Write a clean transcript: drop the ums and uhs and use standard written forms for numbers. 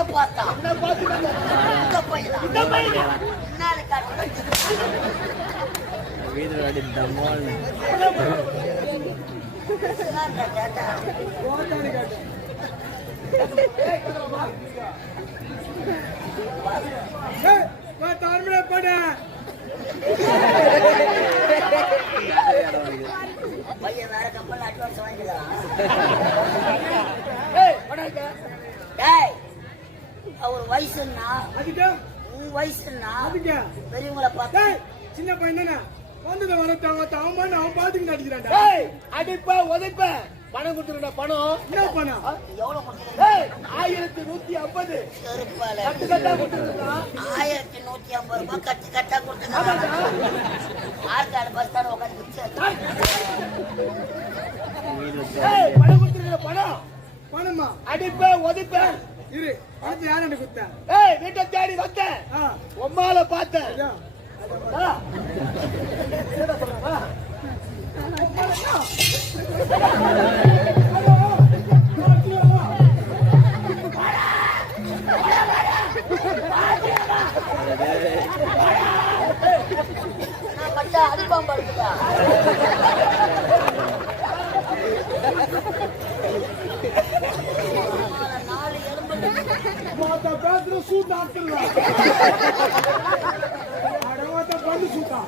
என்ன பார்த்தா என்ன பார்த்து இந்த பையனா இந்த பையனா நாளை காட்டு வீடு அடி தம்மால் கேட்டா ஓட்டானி காட்டு ஏய் வா தார்மடா பட பையன் வேற கப்பல் அட்வான்ஸ் வாங்கிக்கலாம் ஏய் படாத டேய் அவர் வயசுன்னா அதுக்கு உன் வயசுன்னா அதுக்கு பெரியவங்களை பார்த்தா டேய் சின்ன பையனா வந்தத வரட்டாங்க அவன் அவன் பாத்துக்கிட்டு அடிக்கிறான்டா ஏய் அடிப்ப உதைப்ப பணம் கொடுத்துறடா பணம் என்ன பணம் எவ்வளவு கொடுத்தீங்க ஏய் 1150 செருப்பால கட்டு கட்டா கொடுத்துறடா 1150 ரூபாய் கட்டு கட்டா கொடுத்தீங்க ஆர்காடு பஸ் ஸ்டாண்ட் உட்காந்து குடிச்சு ஏய் பணம் கொடுத்துறடா பணம் பணமா அடிப்ப உதைப்ப இரு அடுத்து யாரண்ட குத்த ஏய் வீட்டை தேடி வந்தேன் உம்மால பார்த்தேன் அடிப்பாம்பா இருக்குதா பேசுற சூட் ஆக்குறா அடவாத்த பண்ணு சூட்டா